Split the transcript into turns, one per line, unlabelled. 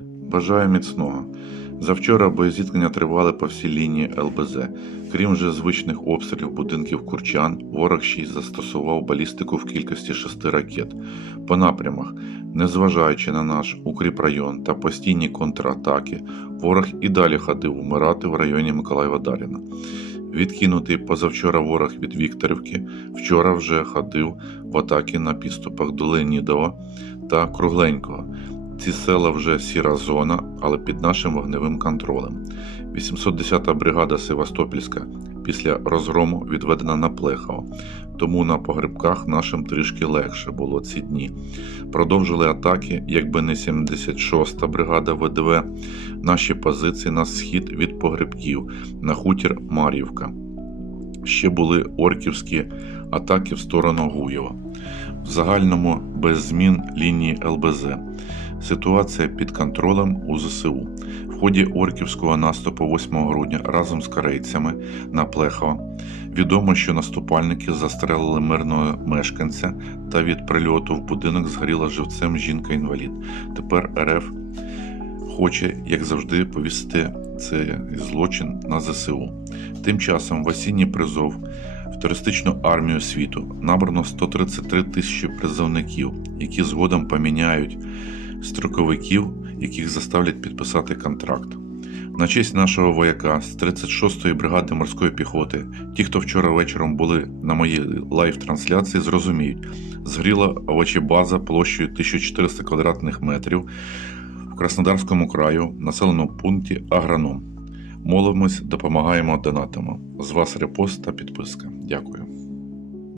Бажаю міцного. Завчора боєзіткнення тривали по всій лінії ЛБЗ. Крім вже звичних обстрілів будинків курчан, ворог ще й застосував балістику в кількості шести ракет. По напрямах, незважаючи на наш укріпрайон та постійні контратаки, ворог і далі ходив умирати в районі Миколаєва Даліна. Відкинутий позавчора ворог від Вікторівки, вчора вже ходив в атаки на підступах до Ленідова та Кругленького. Ці села вже сіра зона, але під нашим вогневим контролем. 810-та бригада Севастопільська після розгрому відведена на Плехово, тому на погребках нашим трішки легше було ці дні. Продовжили атаки, якби не 76-та бригада ВДВ, наші позиції на схід від погребків на хутір Мар'ївка. Ще були орківські атаки в сторону Гуєва. В загальному без змін лінії ЛБЗ. Ситуація під контролем у ЗСУ. В ході орківського наступу 8 грудня разом з корейцями на Плехово відомо, що наступальники застрелили мирного мешканця та від прильоту в будинок згоріла живцем жінка-інвалід. Тепер РФ хоче, як завжди, повісити цей злочин на ЗСУ. Тим часом в осінній призов в туристичну армію світу набрано 133 тисячі призовників, які згодом поміняють строковиків, яких заставлять підписати контракт. На честь нашого вояка з 36-ї бригади морської піхоти, ті, хто вчора вечором були на моїй лайв-трансляції, зрозуміють, згоріла овочебаза площею 1400 квадратних метрів Краснодарському краю, населеному пункті Аграном. Молимось, допомагаємо, донатимо. З вас репост та підписка. Дякую.